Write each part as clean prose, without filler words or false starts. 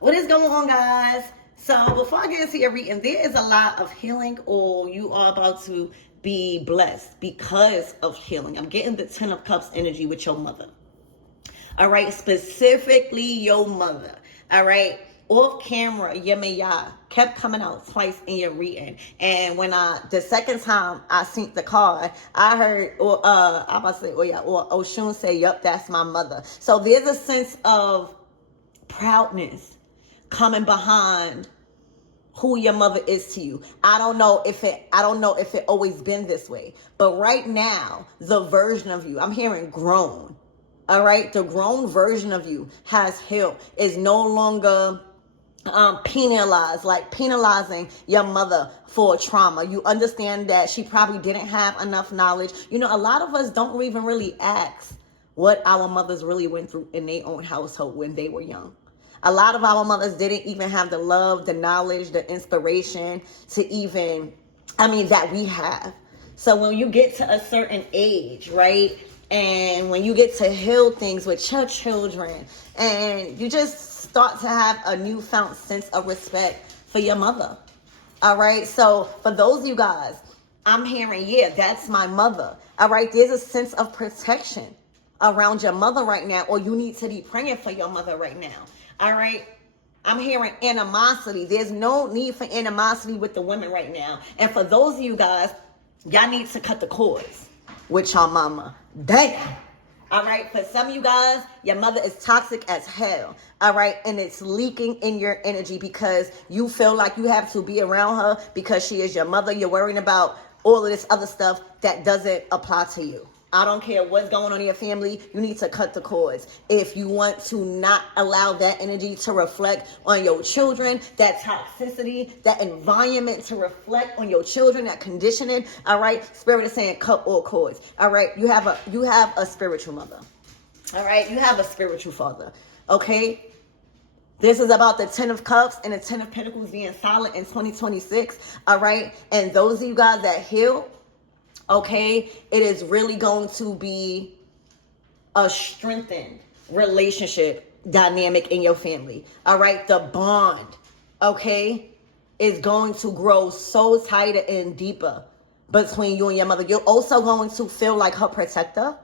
What is going on, guys? So before I get into your reading, there is a lot of healing, or you are about to be blessed because of healing. I'm getting the 10 of Cups energy with your mother. All right, specifically your mother. All right, off camera, Yemaya kept coming out twice in your reading, and when the second time I seen the card, I heard I about to say, oh yeah, or Oshun say, "Yup, that's my mother." So there's a sense of proudness coming behind who your mother is to you. I don't know if it always been this way, but right now, the version of you, I'm hearing grown. All right, the grown version of you has healed, is no longer penalized, like penalizing your mother for trauma. You understand that she probably didn't have enough knowledge. You know, a lot of us don't even really ask what our mothers really went through in their own household when they were young. A lot of our mothers didn't even have the love, the knowledge, the inspiration to even, that we have. So when you get to a certain age, right? And when you get to heal things with your children, and you just start to have a newfound sense of respect for your mother. All right. So for those of you guys, I'm hearing, yeah, that's my mother. All right. There's a sense of protection around your mother right now, or you need to be praying for your mother right now. All right. I'm hearing animosity. There's no need for animosity with the women right now. And for those of you guys, y'all need to cut the cords with your mama. Damn. All right. For some of you guys, your mother is toxic as hell. All right. And it's leaking in your energy because you feel like you have to be around her because she is your mother. You're worrying about all of this other stuff that doesn't apply to you. I don't care what's going on in your family. You need to cut the cords. If you want to not allow that energy to reflect on your children, that toxicity, that environment to reflect on your children, that conditioning, all right? Spirit is saying cut all cords, all right? You have a spiritual mother, all right? You have a spiritual father, okay? This is about the 10 of Cups and the 10 of Pentacles being silent in 2026, all right? And those of you guys that heal, okay, it is really going to be a strengthened relationship dynamic in your family. All right, the bond, okay, is going to grow so tighter and deeper between you and your mother. You're also going to feel like her protector.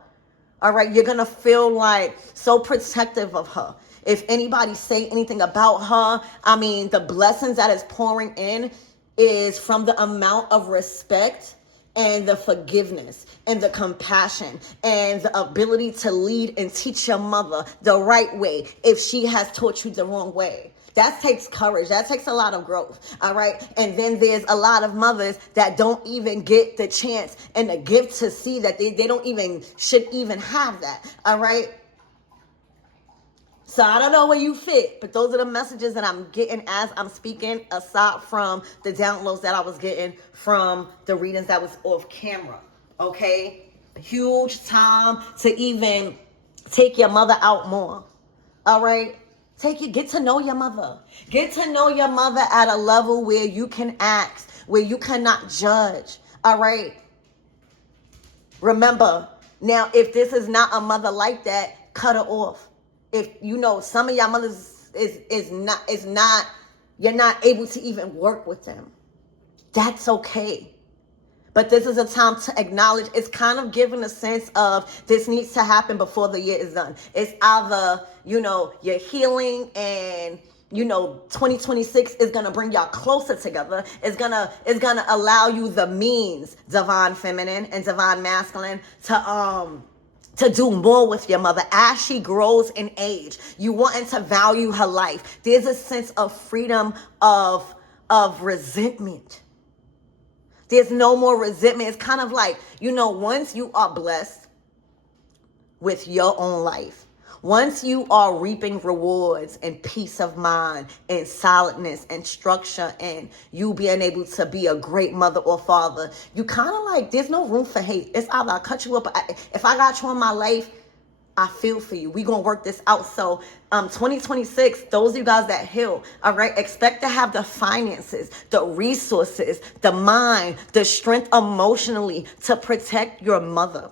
All right, you're going to feel like so protective of her. If anybody say anything about her, the blessings that is pouring in is from the amount of respect and the forgiveness and the compassion and the ability to lead and teach your mother the right way if she has taught you the wrong way. That takes courage. That takes a lot of growth. All right. And then there's a lot of mothers that don't even get the chance and the gift to see that they should even have that. All right. So I don't know where you fit, but those are the messages that I'm getting as I'm speaking, aside from the downloads that I was getting from the readings that was off camera. Okay? Huge time to even take your mother out more. All right? Get to know your mother. Get to know your mother at a level where you can ask, where you cannot judge. All right? Remember, now, if this is not a mother like that, cut her off. If you know some of y'all mothers is not, you're not able to even work with them. That's okay. But this is a time to acknowledge, it's kind of giving a sense of this needs to happen before the year is done. It's either, you're healing and 2026 is going to bring y'all closer together. It's going to allow you the means, divine feminine and divine masculine, to do more with your mother as she grows in age. You wanting to value her life. There's a sense of freedom of resentment. There's no more resentment. It's kind of like, once you are blessed with your own life, once you are reaping rewards and peace of mind and solidness and structure and you being able to be a great mother or father, you kind of like, there's no room for hate. It's either I cut you up. If I got you in my life, I feel for you. We're going to work this out. So 2026, those of you guys that heal, all right, expect to have the finances, the resources, the mind, the strength emotionally to protect your mother.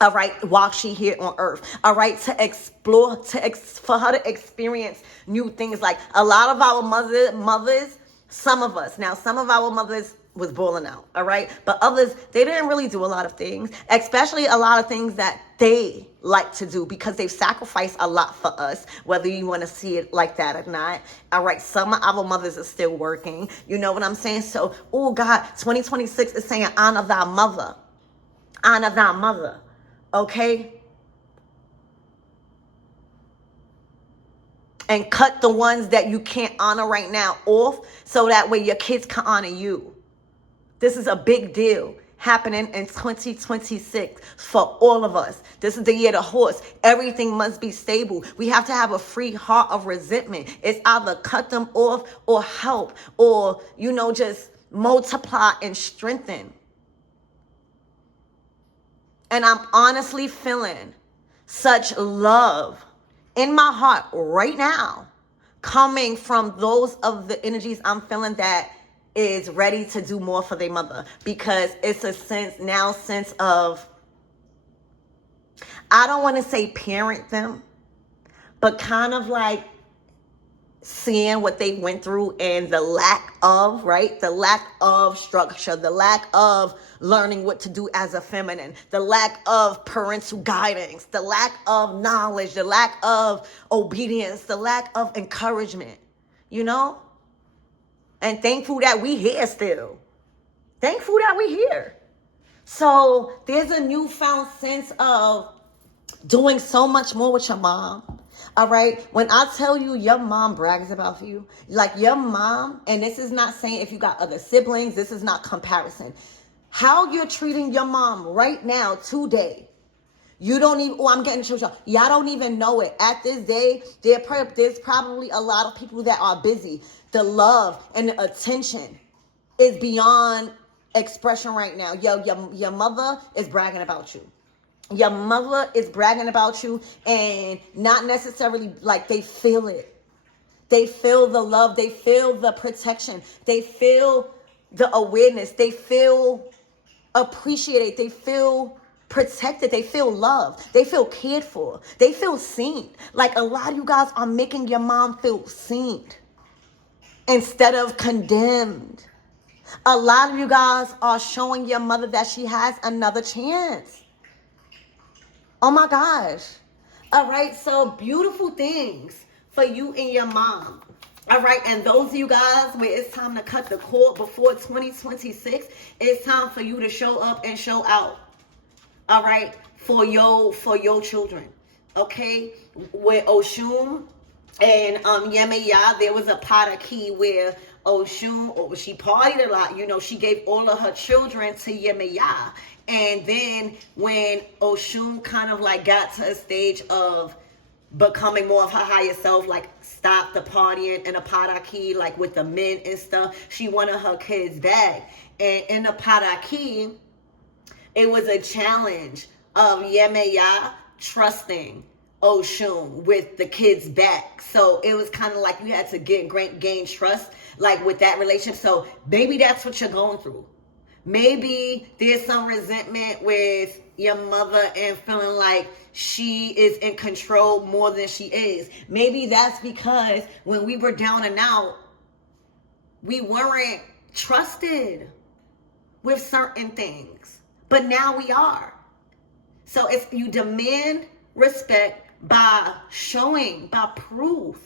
all right, while she here on earth, all right, to explore, for her to experience new things. Like a lot of our mothers, some of us, now some of our mothers was balling out, all right, but others, they didn't really do a lot of things, especially a lot of things that they like to do, because they've sacrificed a lot for us, whether you want to see it like that or not. All right, some of our mothers are still working, you know what I'm saying? So, oh God, 2026 is saying honor thy mother. Honor thy mother. Okay? And cut the ones that you can't honor right now off, so that way your kids can honor you. This is a big deal happening in 2026 for all of us. This is the year of the horse. Everything must be stable. We have to have a free heart of resentment. It's either cut them off or help, or, just multiply and strengthen. And I'm honestly feeling such love in my heart right now, coming from those of the energies I'm feeling that is ready to do more for their mother. Because it's a sense of, I don't want to say parent them, but kind of like seeing what they went through and the lack of, right? The lack of structure, the lack of learning what to do as a feminine, the lack of parental guidance, the lack of knowledge, the lack of obedience, the lack of encouragement, And thankful that we here still. Thankful that we here. So there's a newfound sense of doing so much more with your mom. All right. When I tell you your mom brags about you, like your mom, and this is not saying if you got other siblings, this is not comparison. How you're treating your mom right now, today, you don't even, I'm getting children. Y'all don't even know it. At this day, there's probably a lot of people that are busy. The love and the attention is beyond expression right now. Your mother is bragging about you. Your mother is bragging about you, and not necessarily like they feel it. They feel the love. They feel the protection. They feel the awareness. They feel appreciated. They feel protected. They feel loved. They feel cared for. They feel seen. Like a lot of you guys are making your mom feel seen instead of condemned. A lot of you guys are showing your mother that she has another chance. Oh my gosh. All right. So beautiful things for you and your mom. All right. And those of you guys where it's time to cut the cord before 2026, it's time for you to show up and show out. All right. For your children. Okay. With Oshun and Yemeya, there was a pot of key where Oshun, she partied a lot. She gave all of her children to Yemeya. And then when Oshun kind of like got to a stage of becoming more of her higher self, like stop the partying and the paraki, like with the men and stuff, she wanted her kids back. And in the paraki, it was a challenge of Yemeya trusting Oshun with the kids back. So it was kind of like you had to gain trust, like with that relationship. So maybe that's what you're going through. Maybe there's some resentment with your mother and feeling like she is in control more than she is. Maybe that's because when we were down and out, we weren't trusted with certain things. But now we are. So if you demand respect by showing, by proof,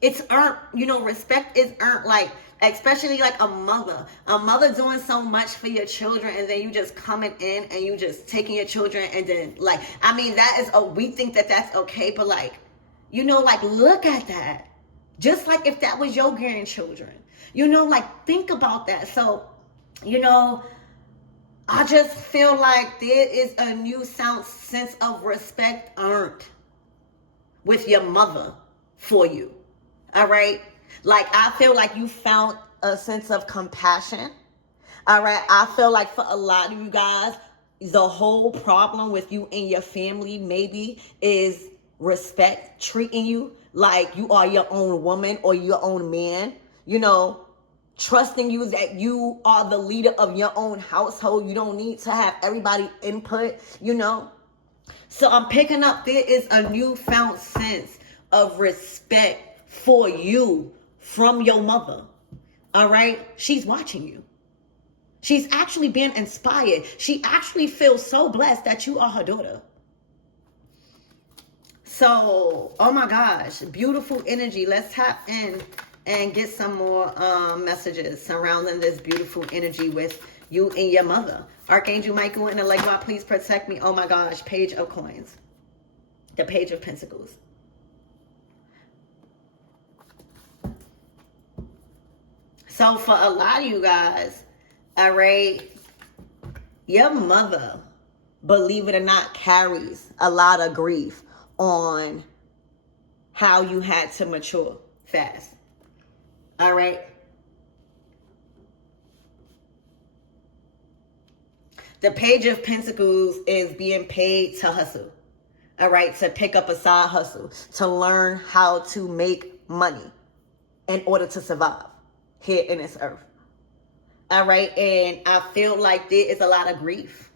it's earned. Respect is earned, like, especially like a mother doing so much for your children, and then you just coming in and you just taking your children, and then that is, we think that that's okay, but like look at that. Just like if that was your grandchildren, think about that. So, I just feel like there is a new sense of respect earned with your mother for you. All right. Like, I feel like you found a sense of compassion. All right. I feel like for a lot of you guys, the whole problem with you and your family maybe is respect, treating you like you are your own woman or your own man, trusting you that you are the leader of your own household. You don't need to have everybody input, you know. So I'm picking up there is a newfound sense of respect for you from your mother. All right? She's watching you. She's actually being inspired. She actually feels so blessed that you are her daughter. So, oh my gosh, beautiful energy. Let's tap in and get some more messages surrounding this beautiful energy with you and your mother. Archangel Michael and the Lake God, please protect me. Oh my gosh, Page of Coins. The Page of Pentacles. So for a lot of you guys, all right, your mother, believe it or not, carries a lot of grief on how you had to mature fast. All right. The Page of Pentacles is being paid to hustle. All right. To pick up a side hustle, to learn how to make money in order to survive here in this earth. All right. And I feel like there is a lot of grief.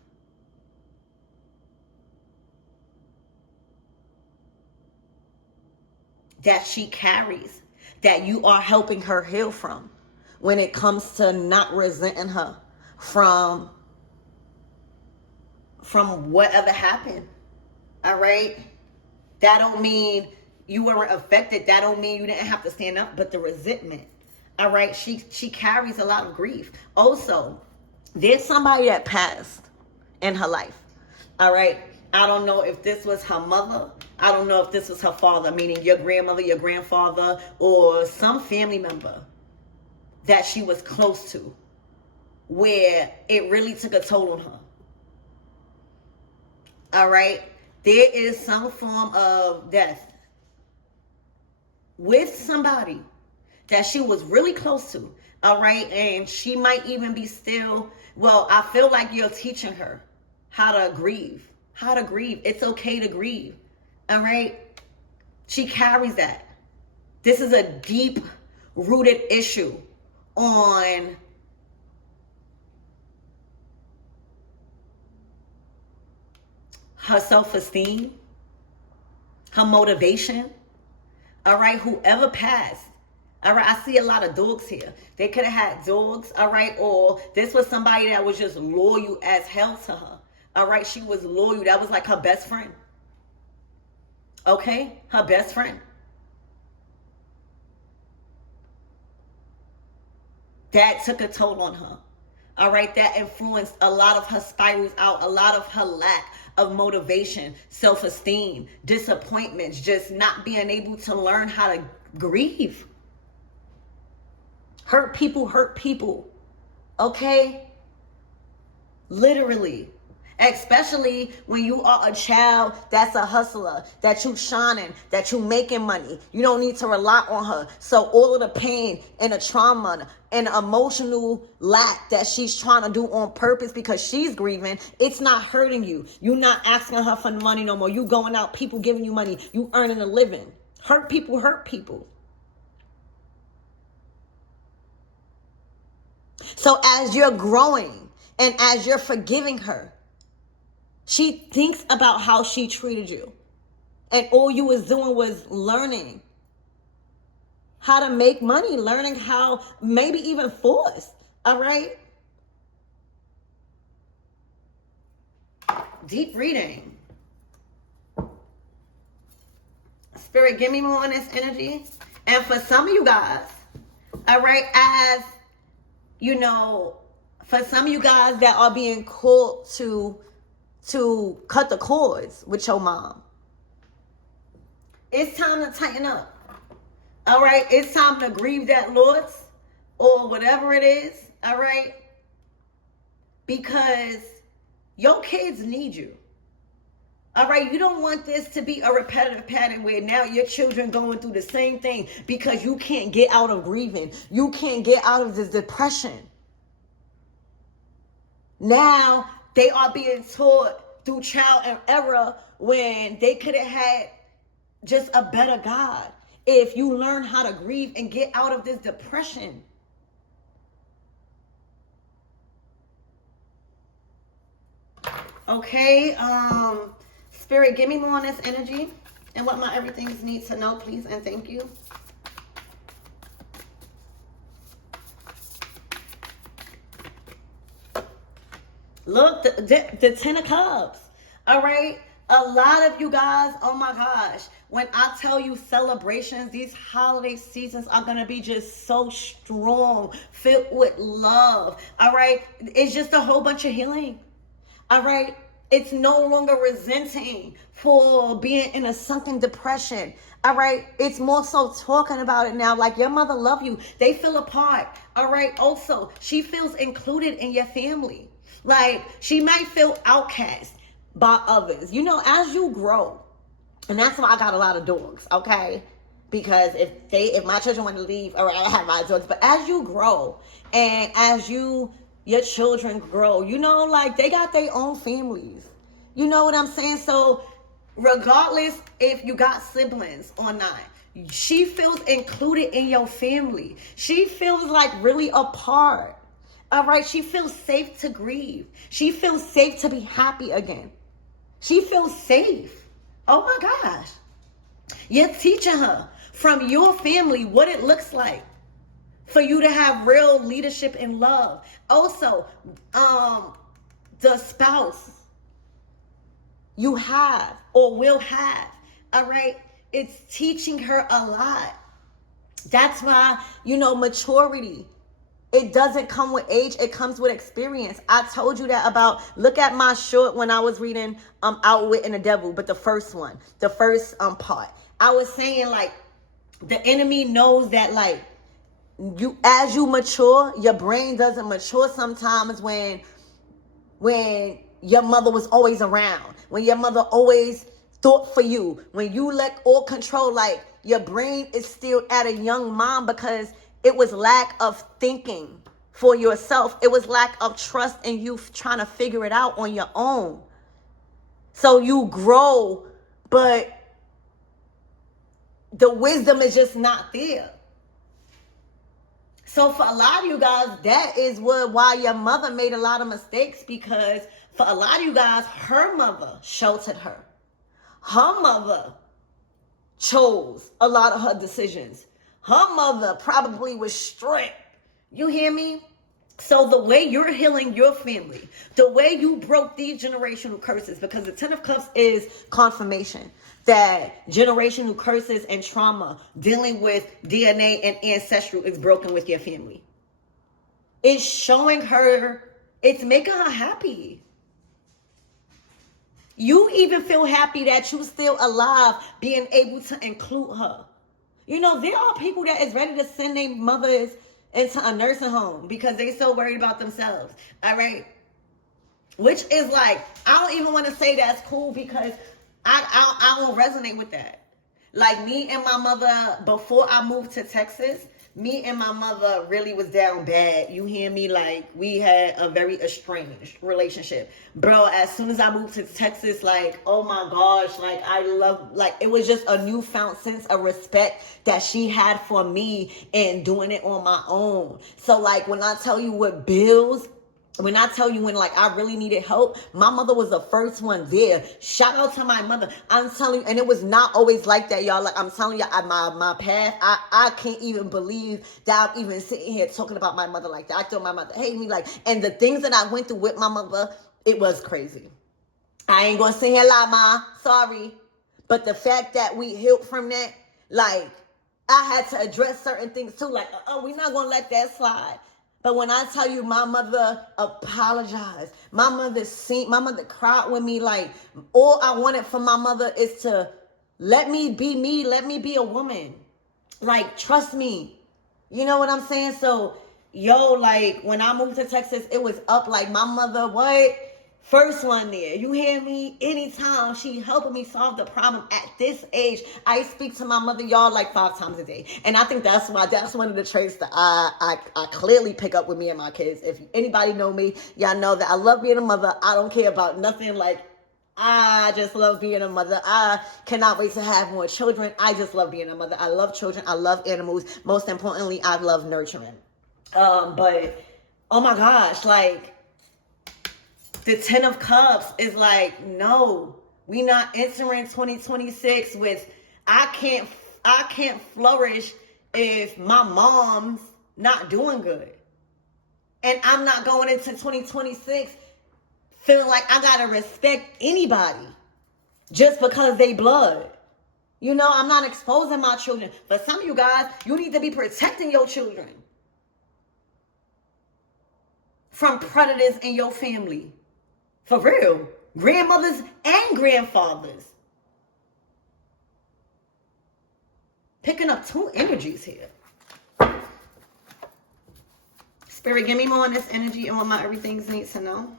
That she carries, that you are helping her heal from when it comes to not resenting her from whatever happened. All right. That don't mean you weren't affected. That don't mean you didn't have to stand up, but the resentment. All right. She carries a lot of grief. Also, there's somebody that passed in her life. All right. I don't know if this was her mother. I don't know if this was her father, meaning your grandmother, your grandfather, or some family member that she was close to, where it really took a toll on her. All right. There is some form of death with somebody that she was really close to. All right. And she might even be still, well, I feel like you're teaching her how to grieve. How to grieve. It's okay to grieve. All right. She carries that. This is a deep rooted issue on her self-esteem, her motivation. All right. Whoever passed. All right. I see a lot of dogs here. They could have had dogs. All right. Or this was somebody that was just loyal as hell to her. All right. She was loyal. That was like her best friend. Okay. Her best friend. That took a toll on her. All right. That influenced a lot of her spirals out, a lot of her lack of motivation, self-esteem, disappointments, just not being able to learn how to grieve. Hurt people. Okay. Literally. Especially when you are a child that's a hustler, that you shining, that you making money. You don't need to rely on her. So all of the pain and the trauma and emotional lack that she's trying to do on purpose because she's grieving, it's not hurting you. You're not asking her for money no more. You going out, people giving you money. You earning a living. Hurt people. So as you're growing and as you're forgiving her, she thinks about how she treated you. And all you was doing was learning how to make money, learning how, maybe even force. All right? Deep reading. Spirit, give me more on this energy. And for some of you guys, all right, as, you know, for some of you guys that are being called to cut the cords with your mom, it's time to tighten up. All right. It's time to grieve that loss or whatever it is. All right. Because your kids need you. All right. You don't want this to be a repetitive pattern where now your children going through the same thing because you can't get out of grieving. You can't get out of this depression. Now they are being taught through trial and error when they could have had just a better God. If you learn how to grieve and get out of this depression. Okay, Spirit, give me more on this energy and what my everythings need to know, please, and thank you. Look, the Ten of Cups. All right. A lot of you guys, oh my gosh, when I tell you celebrations, these holiday seasons are going to be just so strong, filled with love. All right. It's just a whole bunch of healing. All right. It's no longer resenting for being in a sunken depression. All right. It's more so talking about it now. Like, your mother love you. They feel a part. All right. Also, she feels included in your family. Like, she might feel outcast by others. You know, as you grow, and that's why I got a lot of dogs, okay? Because if my children want to leave, all right, I have my dogs. But as you grow, and as your children grow, you know, like, they got their own families. You know what I'm saying? So regardless if you got siblings or not, she feels included in your family. She feels like really a part. All right, she feels safe to grieve. She feels safe to be happy again. She feels safe. Oh my gosh. You're teaching her from your family what it looks like for you to have real leadership and love. Also, the spouse you have or will have, all right, it's teaching her a lot. That's why, you know, maturity, it doesn't come with age, it comes with experience. I told you that about, look at my short when I was reading Outwitting the Devil, but the first one, the first part. I was saying, like, the enemy knows that, like, you, as you mature, your brain doesn't mature sometimes when your mother was always around, when your mother always thought for you, when you let all control, like, your brain is still at a young mom because it was lack of thinking for yourself. It was lack of trust in you trying to figure it out on your own. So you grow, but the wisdom is just not there. So for a lot of you guys, that is why your mother made a lot of mistakes, because for a lot of you guys, her mother sheltered her. Her mother chose a lot of her decisions. Her mother probably was strict. You hear me? So the way you're healing your family, the way you broke these generational curses, because the Ten of Cups is confirmation that generational curses and trauma dealing with DNA and ancestral is broken with your family. It's showing her, it's making her happy. You even feel happy that you're still alive, being able to include her. You know, there are people that is ready to send their mothers into a nursing home because they so worried about themselves. All right. Which is like, I don't even want to say that's cool, because I don't resonate with that. Like, me and my mother, before I moved to Texas, me and my mother really was down bad. You hear me? Like, we had a very estranged relationship. Bro, as soon as I moved to Texas, like, oh my gosh, like, I love, like, it was just a newfound sense of respect that she had for me and doing it on my own. So, like, when I tell you what bills, when I tell you when, like, I really needed help, my mother was the first one there. Shout out to my mother. I'm telling you, and it was not always like that, y'all. Like, I'm telling you, my path, I can't even believe that I'm even sitting here talking about my mother like that. I thought my mother hated me, like, and the things that I went through with my mother, it was crazy. I ain't gonna sit here lie, ma. Sorry. But the fact that we healed from that, like, I had to address certain things too. Like, we're not gonna let that slide. But when I tell you, my mother apologized. My mother cried with me. Like, all I wanted from my mother is to let me be me. Let me be a woman. Like, trust me. You know what I'm saying? So, yo, like, when I moved to Texas, it was up. Like, my mother, what? First one there. You hear me? Anytime she helping me solve the problem at this age, I speak to my mother, y'all, like 5 times a day. And I think that's why, that's one of the traits that I clearly pick up with me and my kids. If anybody know me, y'all know that I love being a mother. I don't care about nothing. Like, I just love being a mother. I cannot wait to have more children. I just love being a mother. I love children. I love animals. Most importantly, I love nurturing. But, oh my gosh, like, The Ten of Cups is like, no, we not entering 2026 with, I can't flourish if my mom's not doing good. And I'm not going into 2026 feeling like I gotta respect anybody just because they blood. You know, I'm not exposing my children. For some of you guys, you need to be protecting your children from predators in your family. For real. Grandmothers and grandfathers. Picking up two energies here. Spirit, give me more on this energy and what my everything's need to know.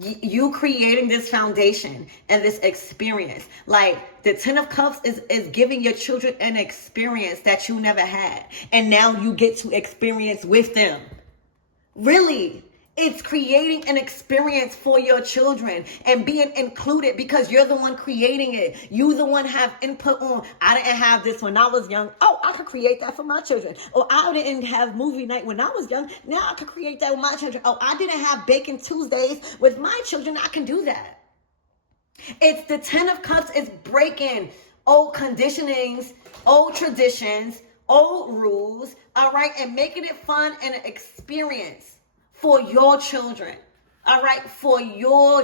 You creating this foundation and this experience. Like the Ten of Cups is giving your children an experience that you never had. And now you get to experience with them. Really. It's creating an experience for your children and being included because you're the one creating it. You the one have input on, I didn't have this when I was young. Oh, I could create that for my children. Or I didn't have movie night when I was young. Now I could create that with my children. Oh, I didn't have Bacon Tuesdays with my children. I can do that. It's the Ten of Cups is breaking old conditionings, old traditions, old rules, all right, and making it fun and an experience for your children, all right, for your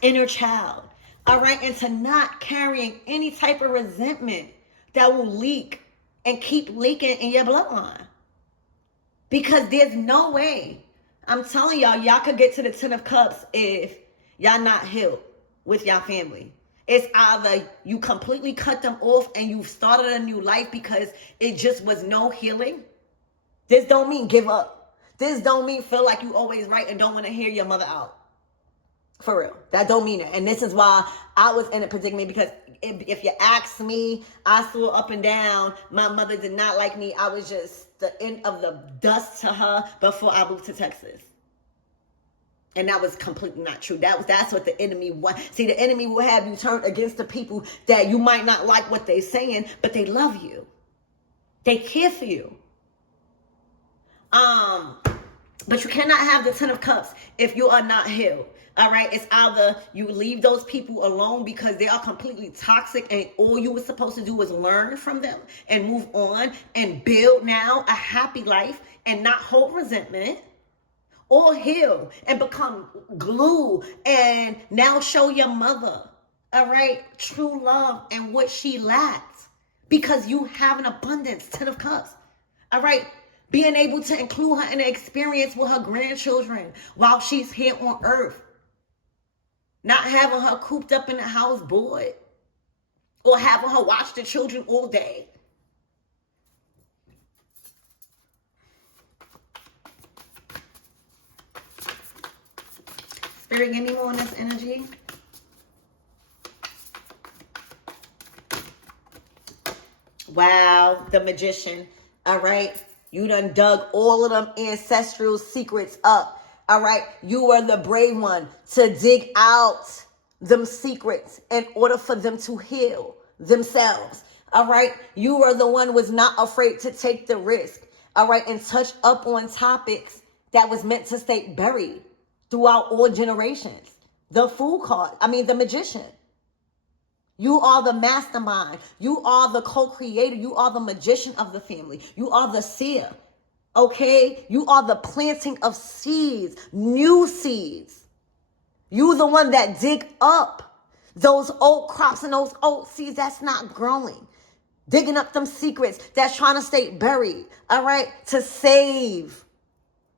inner child, all right, and to not carrying any type of resentment that will leak and keep leaking in your bloodline. Because there's no way, I'm telling y'all could get to the Ten of Cups if y'all not healed with y'all family. It's either you completely cut them off and you've started a new life because it just was no healing. This don't mean give up. This don't mean feel like you always right and don't want to hear your mother out. For real. That don't mean it. And this is why I was in a predicament, because if you ask me, I saw up and down. My mother did not like me. I was just the end of the dust to her before I moved to Texas. And that was completely not true. That's what the enemy wants. See, the enemy will have you turn against the people that you might not like what they're saying, but they love you. They care for you. But you cannot have the Ten of Cups if you are not healed. All right. It's either you leave those people alone because they are completely toxic and all you were supposed to do was learn from them and move on and build now a happy life and not hold resentment, or heal and become glue and now show your mother, all right, true love and what she lacks because you have an abundance. Ten of Cups. All right. Being able to include her in the experience with her grandchildren while she's here on earth. Not having her cooped up in the house bored. Or having her watch the children all day. Spirit, give me more on this energy. Wow, the Magician. All right. You done dug all of them ancestral secrets up. All right. You were the brave one to dig out them secrets in order for them to heal themselves. All right. You were the one who was not afraid to take the risk. All right. And touch up on topics that was meant to stay buried throughout all generations. The Fool card. The Magician. You are the mastermind. You are the co-creator. You are the magician of the family. You are the seer. Okay? You are the planting of seeds, new seeds. You the one that dig up those old crops and those old seeds that's not growing. Digging up them secrets that's trying to stay buried. All right? To save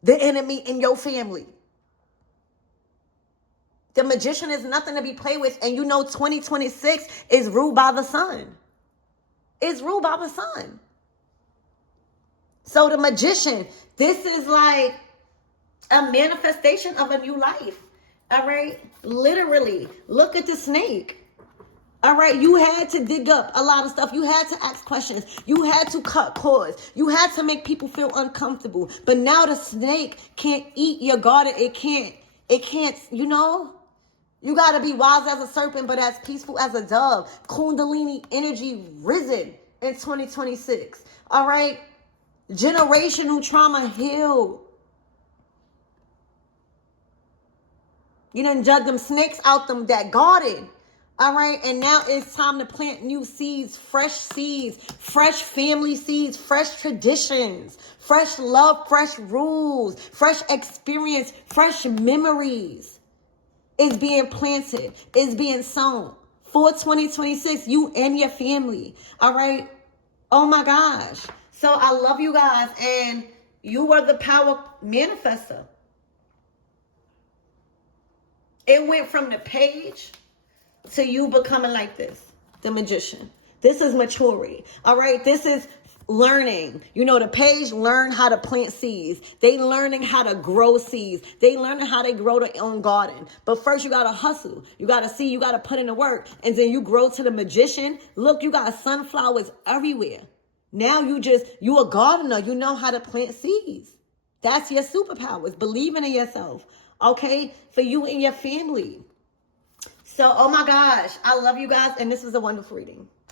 the enemy in your family. The Magician is nothing to be played with. And 2026 is ruled by the sun. It's ruled by the sun. So the Magician, this is like a manifestation of a new life. All right? Literally. Look at the snake. All right? You had to dig up a lot of stuff. You had to ask questions. You had to cut cords. You had to make people feel uncomfortable. But now the snake can't eat your garden. It can't, You got to be wise as a serpent, but as peaceful as a dove. Kundalini energy risen in 2026. All right? Generational trauma healed. You done dug them snakes out them that garden. All right. And now it's time to plant new seeds, fresh family seeds, fresh traditions, fresh love, fresh rules, fresh experience, fresh memories. Is being planted, is being sown for 2026, you and your family. All right. Oh my gosh. So I love you guys, and you are the power manifester. It went from the page to you becoming like this, the magician. This is maturity. All right. This is learning. You know, the page learn how to plant seeds. They learning how to grow seeds. They learning how they grow their own garden. But first you got to hustle. You got to see, you got to put in the work. And then you grow to the magician. Look, you got sunflowers everywhere. Now you a gardener. You know how to plant seeds. That's your superpowers. Believing in yourself. Okay? For you and your family. So, oh my gosh. I love you guys. And this was a wonderful reading.